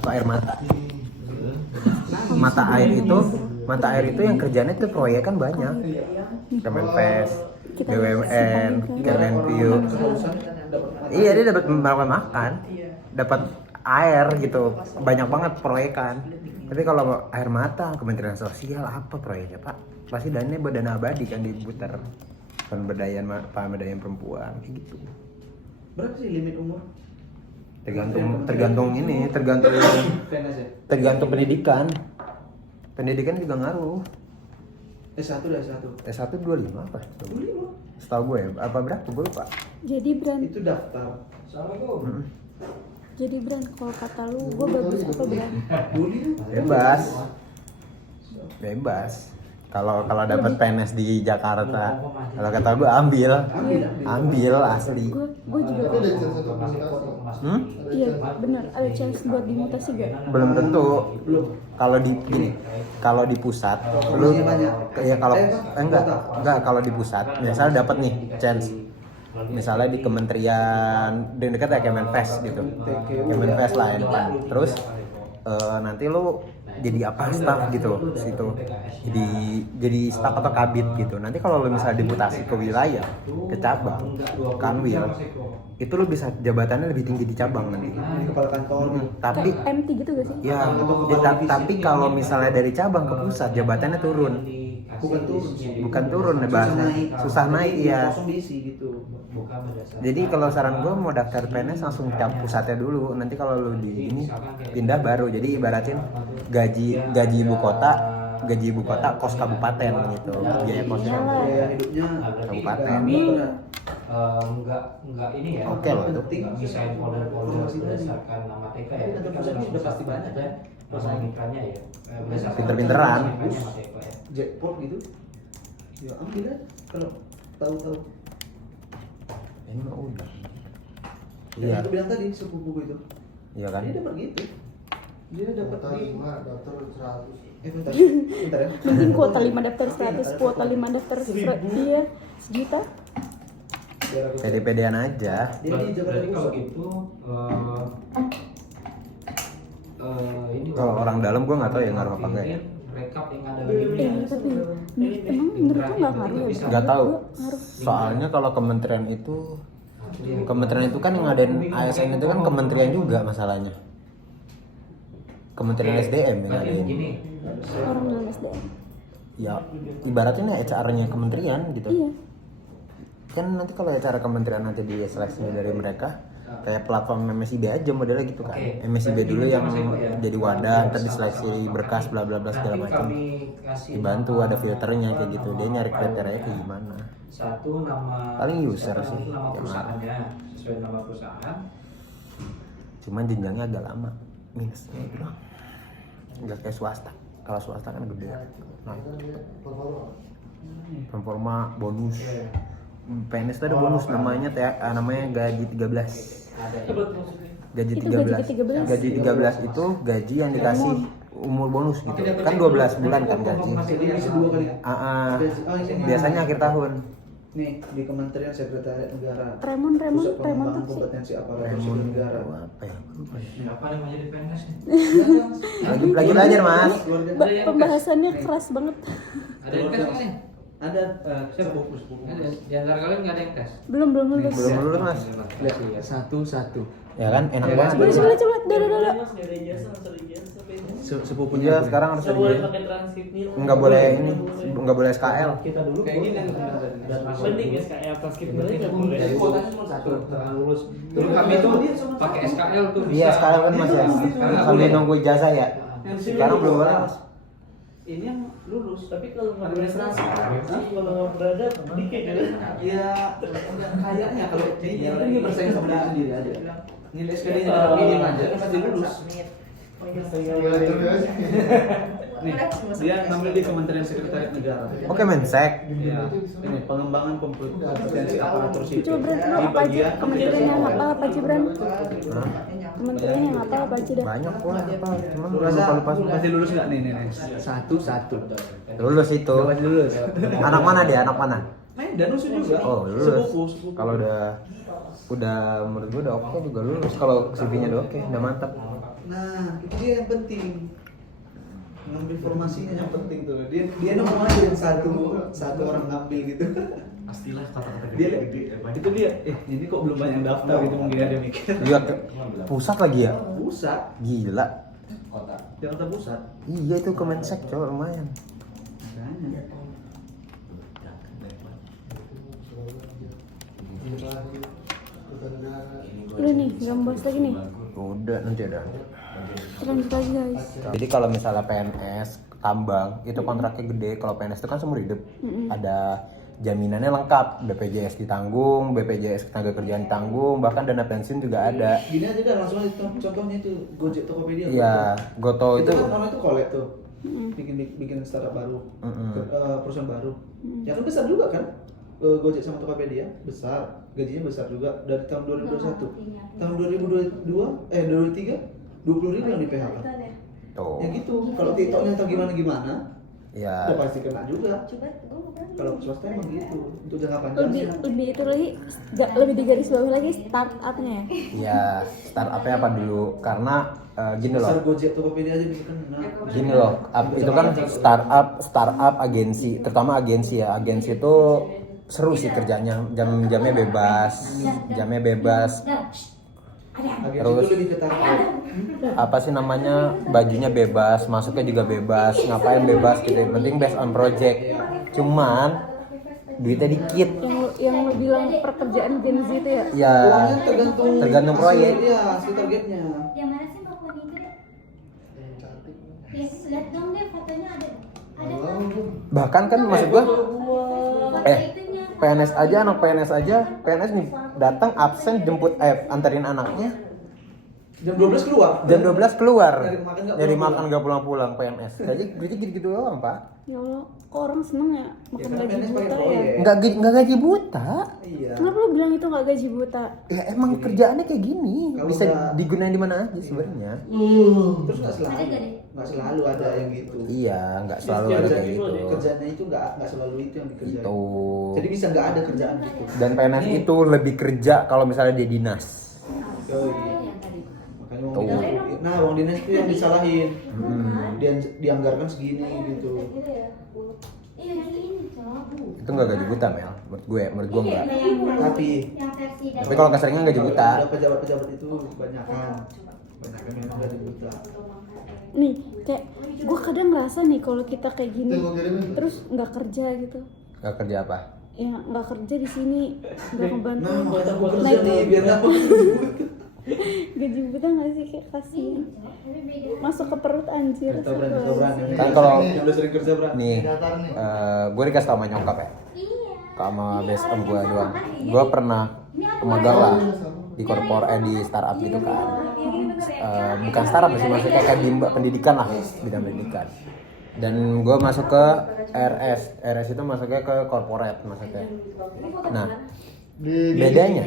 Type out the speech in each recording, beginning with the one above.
atau air mata. Mata air itu yang kerjanya itu proyek kan banyak. Kemenpes, BUMN, Kemenpiu. Iya, dia dapat makan, dapat air gitu, banyak banget proyekan. Tapi kalau air mata, Kementerian Sosial apa proyeknya Pak? Pasti dananya buat dana abadi kan diputar pemberdayaan perempuan kayak gitu. Berapa sih limit umur? Tergantung pendidikan. Pendidikan juga ngaruh. S1 dah S1. S1 25 apa? 25. Setahu gue ya, apa berapa? Gue lupa. Jadi Bran, Itu daftar. Assalamualaikum. jadi Bran, kalau kata lu gue bagus apa Bran? Bebas. Kalau dapat PNS di Jakarta, kalau kata gue ambil asli. Gue juga. Iya benar, ada chance buat dimutasi gak? Belum tentu. Kalau di pusat, lu ya kalau di pusat, misalnya dapat nih chance. Misalnya di kementerian dekat ya Kemenpes gitu. Kemenpes lah yang depan. Terus nanti lu jadi apa staff gitu situ, jadi staff atau kabit gitu. Nanti kalau lu misalnya dimutasi ke wilayah, ke cabang, kanwil, itu lu bisa jabatannya lebih tinggi di cabang nanti. Kepala kantor. Tapi MT gitu gak sih? ya, tapi kalau misalnya dari cabang ke pusat jabatannya turun. Bukan turun bahasa susah naik ya. Langsung diisi gitu. Jadi kalau saran gue mau daftar PNS langsung ke pusatnya dulu. Nanti kalau lu di ini pindah baru. Jadi ibaratin gaji ibu kota kos kabupaten gitu. Biaya kosnya Hidupnya kabupaten. Enggak ini ya. Oke loh itu. Enggak misain folder-folder berdasarkan nama TK ya. Tapi kan sudah pasti banyak ya. Pemilikannya ya. Pinter-pinteran. jackpot gitu. Ya ambil aja kalau tahu-tahu. Ini mah udah. Iya. Iya. Aku bilang tadi sepupu itu. Iya kan? Dia dapat gitu. Dia dapat di daftar 100. bentar ya. Mending kuota 5 daftar 100, kuota 5 daftar 100, iya sejuta. Pede-pedean aja. Dia di Jakarta Berarti kalau Pusat. gitu ini Kalau orang dalam gue nggak tahu ya ngaruh apa enggak ya. Rekap yang ada lagi. Tapi emang menurut lu nggak ngaruh ya? Nggak tahu. Ngaruh. Soalnya kalau kementerian itu kan yang ngadain ASN itu kan kementerian juga masalahnya. Kementerian SDM yang ngadain. Gini, Orang dalam SDM. Ya ibaratnya HR-nya kementerian gitu. Iya. Kan nanti kalau HR kementerian nanti di seleksinya dari mereka kayak platform MSIB aja modelnya gitu kan. MSIB dulu yang jadi wadah, ntar diseleksi berkas bla bla bla segala macam. Dibantu ada filternya kayak gitu. Dia nyari kriterianya kayak gimana. satu nama Paling user satu sih, nama yang perusahaannya sesuai nama perusahaan. Cuman jenjangnya agak lama. Minusnya itu doang. Nggak kayak swasta. Kalau swasta kan gede. Nah, performa bonus. PNS itu ada bonus namanya gaji 13. Gaji Itu 13. gaji ke-13. Gaji 13 itu gaji yang dikasih umur bonus gitu. Kan 12 bulan kan gaji. Dia bisa 2 kali. Biasanya akhir tahun. Nih di Kementerian Sekretariat Negara. Remon Pusat tuh Pengembangan sih. Kompetensi Aparatur Remon Sipil Negara. apa ya? Apa namanya di PNS nih? Lagi belajar Mas. Pembahasannya keras banget. Ada yang tes nggak nih? Ada Sepupu. Ada. Di antara kalian nggak ada yang tes? Belum lulus. Belum lulus Mas. satu. Ya kan enak Ya, banget. Coba, dada. Sepupunya sekarang harus ada nggak boleh SKL. Kita dulu kayak gini Penting SKL transkripnya nggak boleh. kuotanya cuma 1 lulus. Dulu kami tuh pakai SKL tuh bisa. Iya SKL kan Mas ya. Sambil nunggu ijazah ya. Sekarang belum boleh Mas. ini yang lulus Tapi kalau nggak administrasi. kalau nggak berada dikit ya. Ya kayaknya kalau ini bersaing sama diri sendiri aja. Nilai SKD-nya minim aja kan pasti lulus. Nih, dia ngambil di Kementerian Sekretariat Negara. Oke Mensek. Ya, ini pengembangan kompetensi aparatur sipil. Coba Bran, lu apa aja? Kementeriannya apa aja Bran? Kementeriannya apa aja dah? Banyak kok apa. Cuman Lu rasa lupa. pasti lulus nggak nih? Satu. Lulus itu. Pasti lulus. Anak mana dia? Anak mana? Main Danusu juga. Oh lulus. Sepupu. Kalau udah menurut gue udah oke juga lulus. Kalau CV-nya udah oke, udah mantap. Nah, itu dia yang penting. Ngambil informasinya yang penting tuh. Dia nongkrong aja yang satu orang ngambil gitu. Pastilah kata-kata Dia gede. itu dia, ini kok belum banyak daftar gitu mungkin ada mikir. Iya, pusat lagi ya? Pusat, Gila. Jakarta Pusat. Iya itu Kemensek coba lumayan. Makanya. Udah nih, gak mau bahas lagi nih. Udah nanti ada. Lanjut lagi guys. Jadi kalau misalnya PNS tambang itu kontraknya gede. Kalau PNS itu kan seumur hidup. Ada jaminannya lengkap, BPJS ditanggung, BPJS tenaga kerjaan ditanggung, bahkan dana pensiun juga ada. Gini aja dah langsung aja contohnya itu Gojek Tokopedia. Iya, Goto Itu itu kan orang itu collab tuh. Bikin startup baru. Perusahaan baru. Ya kan besar juga kan? Gojek sama Tokopedia besar, gajinya besar juga dari tahun 2021. Tahun 2022 2023 20.000 yang di PHK. tuh. Ya gitu. Kalau TikToknya atau gimana Ya, udah pasti kena juga. Kalau swasta emang gitu. Untuk jangka panjangnya. Lebih itu lagi, lebih digaris bawah lagi startupnya ya. ya startupnya apa dulu? Karena gini Besar loh. Gojek Tokopedia aja bisa kena. Gini loh, itu kan startup agensi, terutama agensi ya. Agensi itu seru sih kerjanya, jamnya bebas, Agensi Terus itu lebih ketat. apa sih namanya, bajunya bebas, masuknya juga bebas, ngapain bebas gitu. Yang penting based on project. Cuman duitnya dikit. Yang lo bilang pekerjaan Gen Z itu ya. Ya, Uangnya tergantung proyek. Iya, hasil targetnya. Yang mana sih Mbak Foni itu deh? Lihat dong deh fotonya ada kan? Bahkan kan maksud gua Foto itunya. PNS nih datang absen jemput anterin anaknya. Jam 12 keluar. Jam 12 keluar. Nyari makan nggak Nyari pulang-pulang. makan nggak pulang-pulang PNS. Jadi duitnya gitu-gitu doang, Pak. Ya Allah, kok orang seneng ya makan kan gaji PNS pakai buta ya? proyek. Nggak gaji buta. Iya. Kenapa lo bilang itu nggak gaji buta? Ya emang kerjaannya kayak gini. Kalau Bisa udah- digunain di mana aja sebenarnya. Terus nggak selalu, Ada nggak deh? nggak selalu ada yang gitu. Iya, nggak selalu ada kayak gitu. Kerjaannya itu nggak selalu itu yang dikerjain. Itu. Jadi bisa nggak ada kerjaan gitu. Dan PNS itu lebih kerja kalau misalnya dia dinas. Yoi. Yang tadi. Makanya uang dinas itu yang disalahin. Dia dianggarkan segini gitu. Iya ini coba. Itu nggak gaji buta, Mel. Menurut gue nggak. Tapi Yang versi dari Tapi kalau keseringan gaji buta. Ada pejabat-pejabat itu kebanyakan memang gaji buta. Nih, kayak gue kadang ngerasa nih kalau kita kayak gini terus nggak kerja gitu. Nggak kerja apa? Ya nggak kerja di sini, nggak ngebantu. Nah, mau aku Nah, kerja itu nih biar dapat. gaji buta nggak sih, kayak kasihan. Masuk ke perut anjir. Kita berani. Kan kalau- yang udah sering kerja berani. Nih, gue dikasih tau sama nyokap ya. Iya. Sama best friend gue doang. Gue pernah magang lah di di startup gitu kan. Bukan startup sih, maksudnya kayak pendidikan lah, bidang pendidikan. Dan gue masuk ke RS itu masuknya ke corporate maksudnya. Nah, bedanya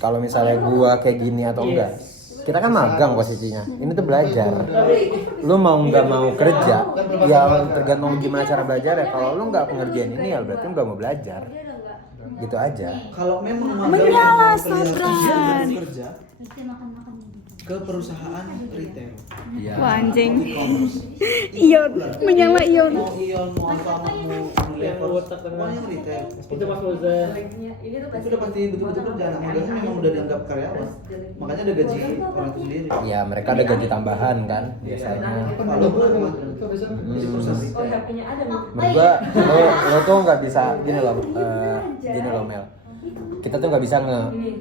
kalau misalnya gue kayak gini atau enggak, kita kan magang posisinya. Ini tuh belajar. Lu mau nggak mau kerja, ya tergantung gimana cara belajar ya. Kalau lu nggak pengerjaan ini ya berarti lu nggak mau belajar. Gitu aja. Kalau memang Menyala, Sadran kerja Bisa makan-makan. ke perusahaan retail. Iya. Wah anjing. Ion, menyala Ion. Mau Ion, mau apa, mau Yang level, botak dengan- semuanya retail. Itu Mas Moza. Itu udah pasti betul-betul kerja. Nah, magangnya memang udah dianggap karyawan. Makanya ada gaji orang itu sendiri. Ya mereka ada gaji tambahan kan biasanya. Kalau gue di perusahaan retail. Menurut gua lo tuh nggak bisa gini loh Mel. Kita tuh nggak bisa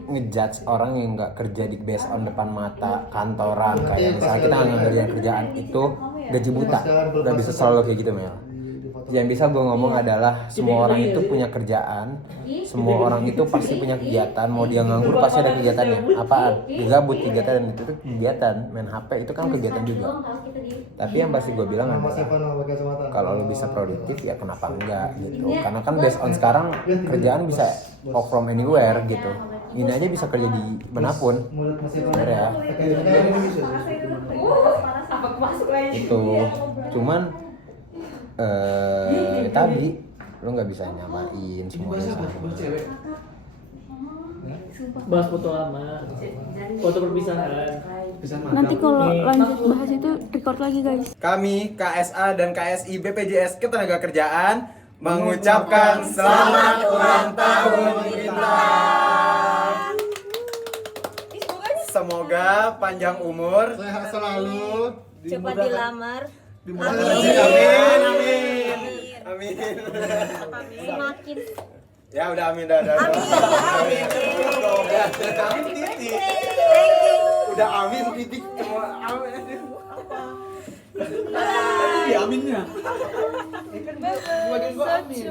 ngejudge orang yang nggak kerja di based on depan mata kantoran, kayak misalnya kita nggak ngerjain kerjaan itu gaji buta. Nggak bisa selalu kayak gitu Mel. Yang bisa gue ngomong adalah semua orang itu punya kerjaan, semua orang itu pasti punya kegiatan. Mau dia nganggur pasti ada kegiatannya. Apaan? Gabut kegiatan, dan itu tuh kegiatan. Main HP itu kan kegiatan juga. Tapi yang pasti gue bilang adalah kalau lo bisa produktif ya kenapa enggak gitu. Karena kan based on sekarang kerjaan bisa work from anywhere gitu. Ini aja bisa kerja di manapun. Bener ya. Itu cuman tadi lo nggak bisa nyamain semuanya sama. Cewek. Bahas foto lama. Foto perpisahan. Kesan magang. Nanti kalau lanjut bahas itu record lagi guys. Kami KSA dan KSI BPJS Ketenagakerjaan mengucapkan selamat ulang tahun Bintang. Semoga panjang umur, Sehat selalu. Cepat dilamar. Amin, amin, amin. Semakin Ya udah amin dah. Amin. Amin titik. Udah amin titik semua amin. Iya aminnya. Kan bagian gua amin.